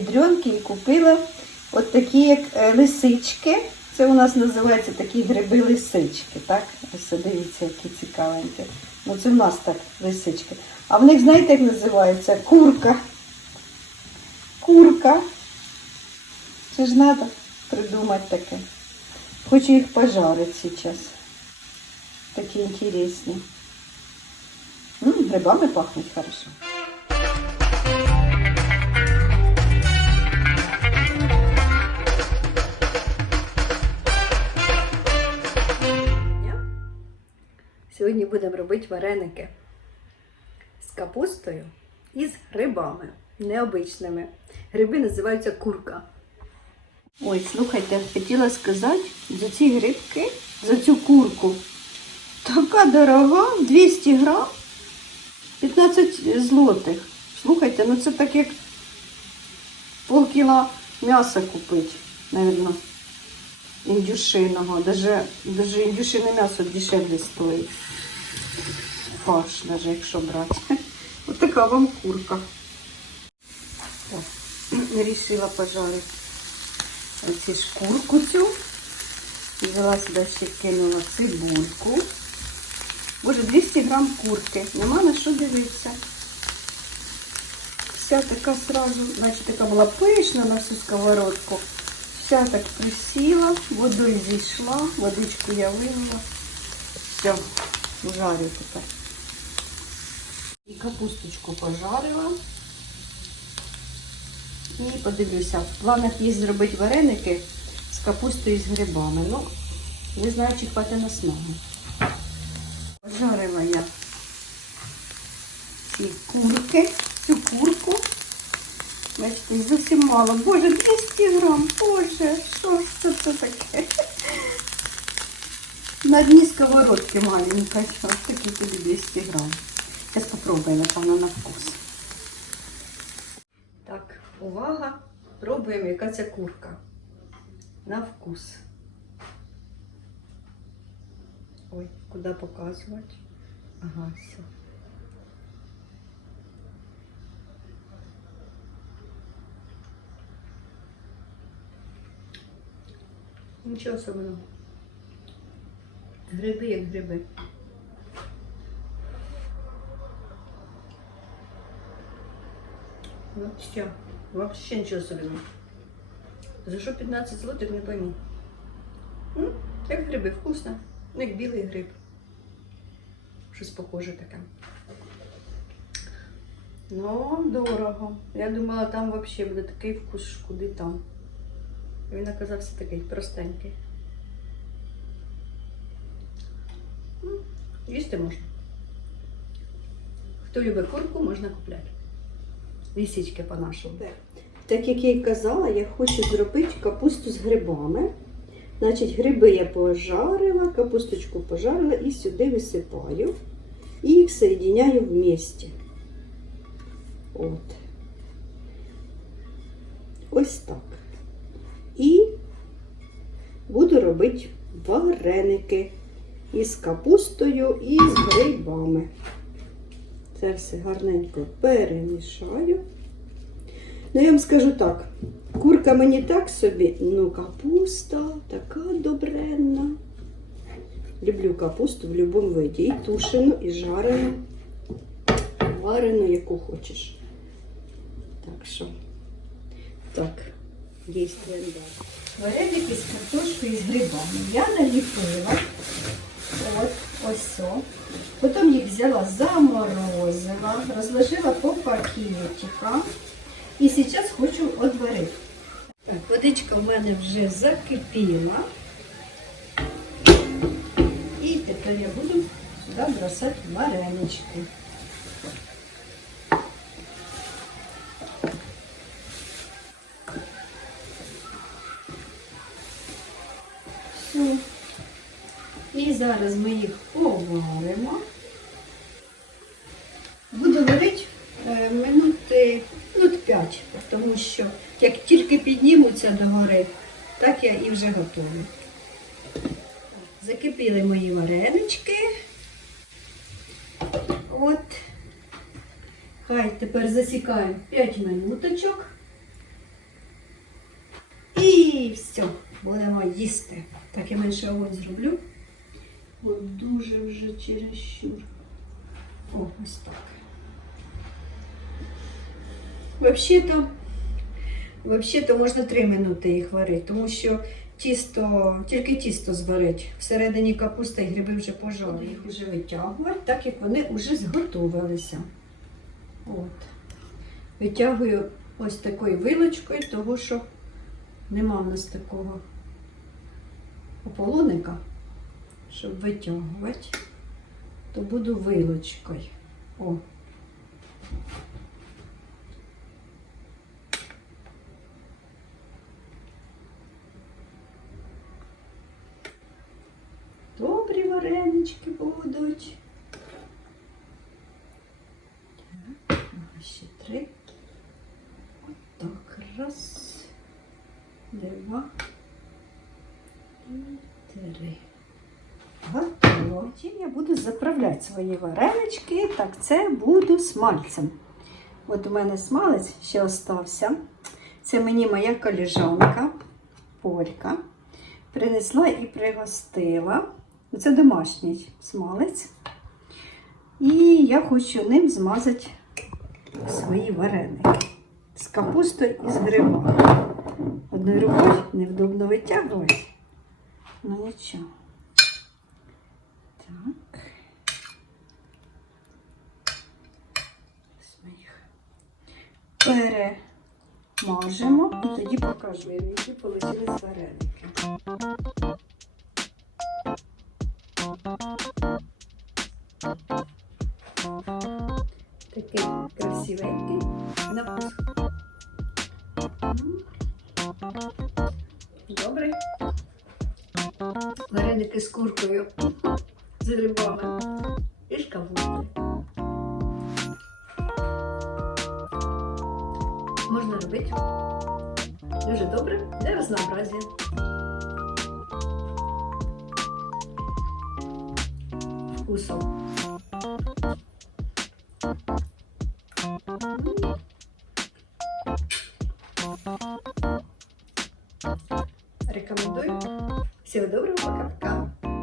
бідренки і купила от такі як е, лисички. Це у нас називаються такі гриби лисички, так? Ось дивіться, які цікавенькі. Ну це в нас так лисички. А в них, знаєте, як називається? Курка. Курка. Це ж треба придумати таке. Хочу їх пожарити зараз. Такі інтересні. М, грибами пахнуть хорошо. Будемо робити вареники з капустою і з грибами необичними. Гриби називаються курка. Ой, слухайте, хотіла сказати, за ці грибки, за цю курку. Така дорога, 200 грам, 15 злотих. Слухайте, ну це так як полкіла м'яса купити, мабуть, індюшиного. Даже, даже індюшине м'ясо дешевле стоїть. Фарш, навіть якщо брати. Ось така вам курка. Рішила пожарити оці шкурку цю. Взяла сюди ще кинула цибульку. Боже, 200 грам курки. Нема на що дивитися. Вся така сразу, значить така була пишна на всю сковородку. Вся так присіла, водою зійшла, водичку я вилила. Все, жарю тепер. І капусточку пожарила. І подивлюся, в планах є зробити вареники з капустою і з грибами. Ну, не знаю, чи хватить на смагу. Пожарила я ці курки, цю курку. Бачите, зовсім мало. Боже, 200 грам. Боже, що ж це, таке? На дні сковородки маленька. Ось такі тобі 200 грам. Зараз спробуємо, напевно, на вкус. Так, увага. Пробуємо, яка це курка. На вкус. Ой, куди показувати? Ага, все. Нічого особливого. Гриби як гриби. Ну, все. Вообще ничего особенного. За що 15 злотих, не пойму. Ну, як гриби, вкусно. Ну, як білий гриб. Щось похоже таке. Ну, дорого. Я думала, там взагалі буде такий вкус, куди там. Він оказався такий простенький. Їсти можна. Хто любить курку, можна купляти. Лісічки по-нашому. Так як я й казала, я хочу зробити капусту з грибами. Значить, гриби я пожарила, капусточку пожарила і сюди висипаю. І їх соєдиняю в місті. От. Ось так. І буду робити вареники із капустою і з грибами. Це все гарненько перемішаю. Ну, я вам скажу так, курка мені так собі, ну капуста така добренна. Люблю капусту в будь-якому виді. І тушену, і жарену, варену, яку хочеш. Так що, так, далі. Вареники з картошкою і з грибами. Я наліпила. От, ось о. Потім їх взяла, заморозила, розложила по пакетикам. І зараз хочу одварити. Так, водичка в мене вже закипіла. І тепер я буду сюди бросати варенички. І зараз ми їх поваримо. Буду варити е, минути, минут 5, тому що як тільки піднімуться до гори, так я і вже готую. Закипіли мої варенички. От. Хай тепер засікаємо 5 минуточок. І все, будемо їсти. Так я менше огонь зроблю. Бо дуже вже чересчур. О, ось так. Взагалі-то, взагалі-то можна 3 минути їх варити, тому що тісто, тільки тісто зварить. Всередині капуста і гриби вже пожарені. Їх вже витягувати, так як вони вже зготовилися. От. Витягую ось такою вилочкою, того що нема в нас такого ополоника, щоб витягувати, то буду вилочкою. О. Добрі варенички будуть. Ще три. Отак. Раз, два і три. Потім я буду заправляти свої варенички. Так, це буду смальцем. От у мене смалець ще остався. Це мені моя коліжанка, Полька, принесла і пригостила. Це домашній смалець. І я хочу ним змазати свої вареники з капустою і з грибами. Одною рукою невдобно витягувати. Ну нічого. Так. Ось ми і тоді покажу, які вийшли вареники. Такий красивенький на вкус. Добрий. Вареники з куркою, з грибами і з. Можна робити дуже добре для разнообразия. Вкусом.